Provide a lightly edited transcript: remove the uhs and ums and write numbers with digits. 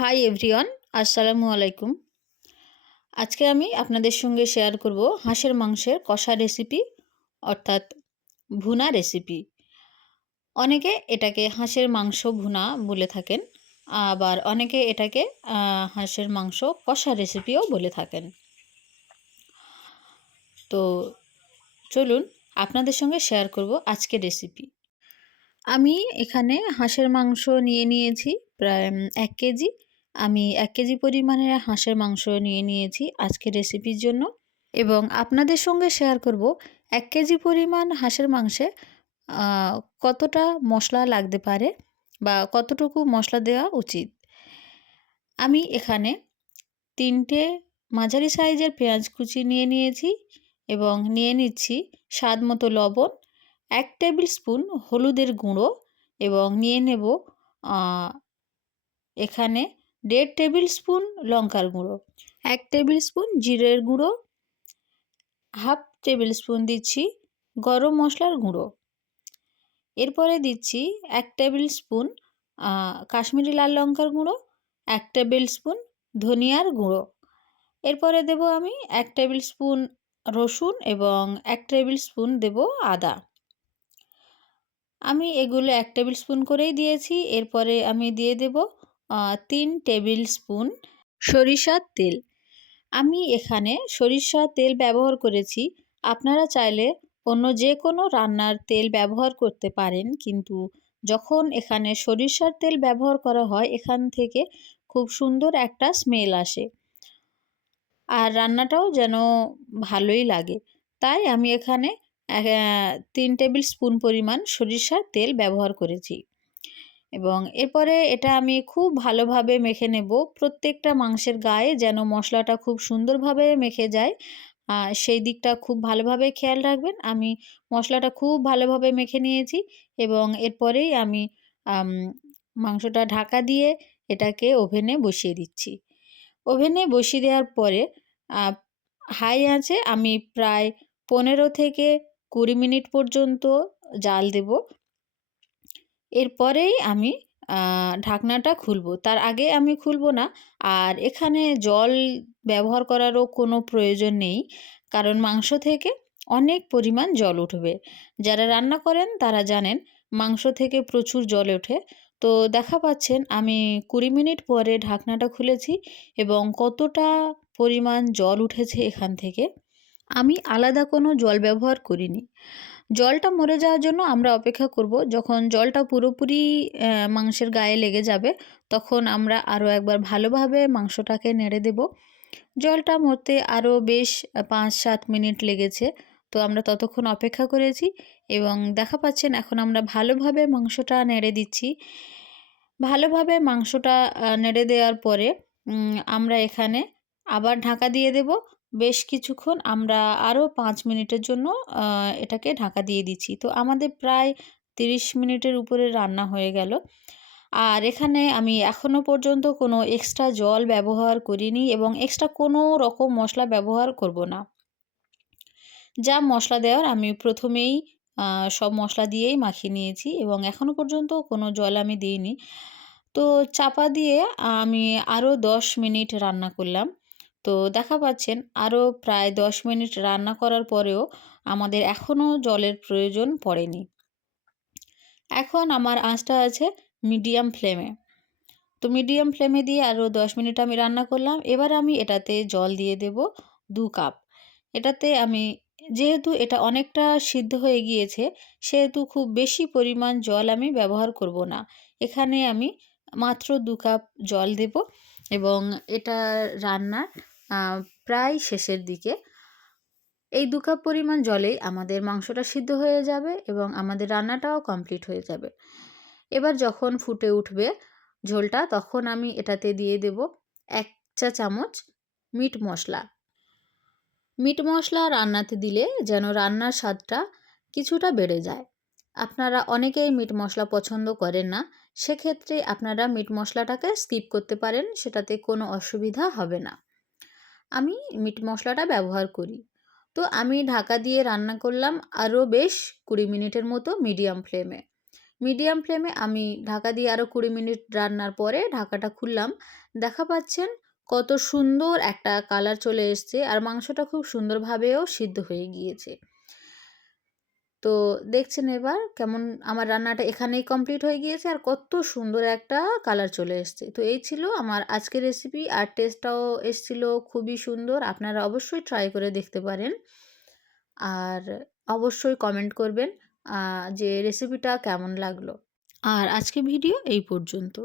Hi everyone, আসসালামু আলাইকুম। আজকে আমি আপনাদের সঙ্গে শেয়ার করব হাঁসের মাংসের কষা রেসিপি, অর্থাৎ ভুনা রেসিপি। অনেকে এটাকে হাঁসের মাংস ভুনা বলে থাকেন, আবার অনেকে এটাকে হাঁসের মাংস কষা রেসিপিও বলে থাকেন। তো চলুন আপনাদের সঙ্গে শেয়ার করব আজকের রেসিপি। আমি এখানে হাঁসের মাংস নিয়ে নিয়েছি প্রায় 1 কেজি। আমি 1 কেজি পরিমাণের হাঁসের মাংস নিয়ে নিয়েছি আজকের রেসিপির জন্য, এবং আপনাদের সঙ্গে শেয়ার করব 1 কেজি পরিমাণ হাঁসের মাংসে আ কতটা মশলা লাগতে পারে বা কতটুকু মশলা দেওয়া উচিত। আমি এখানে 3 টে মাঝারি সাইজের পেঁয়াজ কুচি নিয়ে নিয়েছি এবং নিয়ে নিচ্ছি স্বাদমতো লবণ, 1 টেবিল স্পুন হলুদের গুঁড়ো এবং নিয়ে নেব আ এখানে 1.5 টেবিল স্পুন লঙ্কার গুঁড়ো, 1 টেবিল স্পুন জিরের গুঁড়ো, হাফ টেবিল স্পুন দিচ্ছি গরম মশলার গুঁড়ো। এরপরে দিচ্ছি 1 টেবিল স্পুন কাশ্মীরি লাল লঙ্কার গুঁড়ো, 1 টেবিল স্পুন ধনিয়ার গুঁড়ো। এরপরে দেব আমি 1 টেবিল স্পুন রসুন এবং 1 টেবিল স্পুন দেব আদা। আমি এগুলো 1 টেবিল স্পুন করেই দিয়েছি। এরপরে আমি দিয়ে দেব 3 টেবিল স্পুন সরিষার তেল। আমি এখানে সরিষার তেল ব্যবহার করেছি। আপনারা চাইলে অন্য যে কোনো রান্নার তেল ব্যবহার করতে পারেন, কিন্তু যখন এখানে সরিষার তেল ব্যবহার করা হয় এখান থেকে খুব সুন্দর একটা স্মেল আসে, আর রান্নাটাও যেন ভালোই লাগে। তাই আমি এখানে 3 টেবিল স্পুন পরিমাণ সরিষার তেল ব্যবহার করেছি। এবং এরপরে এটা আমি খুব ভালোভাবে মেখে নেব। প্রত্যেকটা মাংসের গায়ে যেন মশলাটা খুব সুন্দরভাবে মেখে যায়, সেই দিকটা খুব ভালোভাবে খেয়াল রাখবেন। আমি মশলাটা খুব ভালোভাবে মেখে নিয়েছি এবং এরপরেই আমি আম মাংসটা ঢাকা দিয়ে এটাকে ওভেনে বসিয়ে দিচ্ছি। ওভেনে বসিয়ে দেওয়ার পরে আ হাই আঁচে আমি প্রায় 15 থেকে 20 মিনিট পর্যন্ত জাল দেব। এরপরেই আমি ঢাকনাটা খুলব। তার আগে আমি খুলব না। আর এখানে জল ব্যবহার করারও কোনো প্রয়োজন নেই। কারণ মাংস থেকে অনেক পরিমাণ জল উঠবে। যারা রান্না করেন তারা জানেন মাংস থেকে প্রচুর জল ওঠে। তো দেখা পাচ্ছেন আমি 20 মিনিট পরে ঢাকনাটা খুলেছি এবং কতটা পরিমাণ জল উঠেছে এখান থেকে। আমি আলাদা কোনো জল ব্যবহার করিনি। জলটা মরে যাওয়ার জন্য আমরা অপেক্ষা করব। যখন জলটা পুরোপুরি মাংসের গায়ে লেগে যাবে, তখন আমরা আরও একবার ভালোভাবে মাংসটাকে নেড়ে দেব। জলটা মরতে আরও বেশ 5-7 মিনিট লেগেছে। তো আমরা ততক্ষণ অপেক্ষা করেছি এবং দেখা পাচ্ছেন এখন আমরা ভালোভাবে মাংসটা নেড়ে দিচ্ছি। ভালোভাবে মাংসটা নেড়ে দেওয়ার পরে আমরা এখানে আবার ঢাকা দিয়ে দেব। বেশ কিছুক্ষণ আমরা আরও 5 মিনিটের জন্য এটাকে ঢাকা দিয়ে দিচ্ছি। তো আমাদের প্রায় 30 মিনিটের উপরে রান্না হয়ে গেল। আর এখানে আমি এখনও পর্যন্ত কোনো এক্সট্রা জল ব্যবহার করিনি এবং এক্সট্রা কোনো রকম মশলা ব্যবহার করব না। যা মশলা দেওয়ার আমি প্রথমেই সব মশলা দিয়েই মাখিয়ে নিয়েছি এবং এখনও পর্যন্ত কোনো জল আমি দিইনি। তো চাপা দিয়ে আমি আরও 10 মিনিট রান্না করলাম। তো দেখা পাচ্ছেন আরও প্রায় 10 মিনিট রান্না করার পরেও আমাদের এখনও জলের প্রয়োজন পড়েনি। এখন আমার আঁচটা আছে মিডিয়াম ফ্লেমে। তো মিডিয়াম ফ্লেমে দিয়ে আরও 10 মিনিট আমি রান্না করলাম। এবার আমি এটাতে জল দিয়ে দেব 2 কাপ। এটাতে আমি যেহেতু এটা অনেকটা সিদ্ধ হয়ে গিয়েছে, সেহেতু খুব বেশি পরিমাণ জল আমি ব্যবহার করব না। এখানে আমি মাত্র 2 কাপ জল দেব এবং এটা রান্নার আ প্রায় শেষের দিকে। এই 2 কাপ পরিমাণ জলেই আমাদের মাংসটা সিদ্ধ হয়ে যাবে এবং আমাদের রান্নাটাও কমপ্লিট হয়ে যাবে। এবার যখন ফুটে উঠবে ঝোলটা, তখন আমি এটাতে দিয়ে দেব 1 চা চামচ মিট মশলা। মিট মশলা রান্নাতে দিলে যেন রান্নার স্বাদটা কিছুটা বেড়ে যায়। আপনারা অনেকেই মিট মশলা পছন্দ করেন না, সেক্ষেত্রে আপনারা মিট মশলাটাকে স্কিপ করতে পারেন, সেটাতে কোনো অসুবিধা হবে না। আমি মিট মশলাটা ব্যবহার করি। তো আমি ঢাকা দিয়ে রান্না করলাম আরও বেশ 20 মিনিটের মতো মিডিয়াম ফ্লেমে। মিডিয়াম ফ্লেমে আমি ঢাকা দিয়ে আরও 20 মিনিট রান্নার পরে ঢাকাটা খুললাম। দেখা পাচ্ছেন কত সুন্দর একটা কালার চলে এসছে আর মাংসটা খুব সুন্দরভাবেও সিদ্ধ হয়ে গিয়েছে। তো দেখছেন এবার কেমন আমার রান্নাটা এখানেই কমপ্লিট হয়ে গিয়েছে আর কত সুন্দর একটা কালার চলে এসছে। তো এই ছিল আমার আজকের রেসিপি আর টেস্টটাও এসছিল খুবই সুন্দর। আপনারা অবশ্যই ট্রাই করে দেখতে পারেন। আর অবশ্যই কমেন্ট করবেন যে রেসিপিটা কেমন লাগলো। আর আজকে ভিডিও এই পর্যন্ত।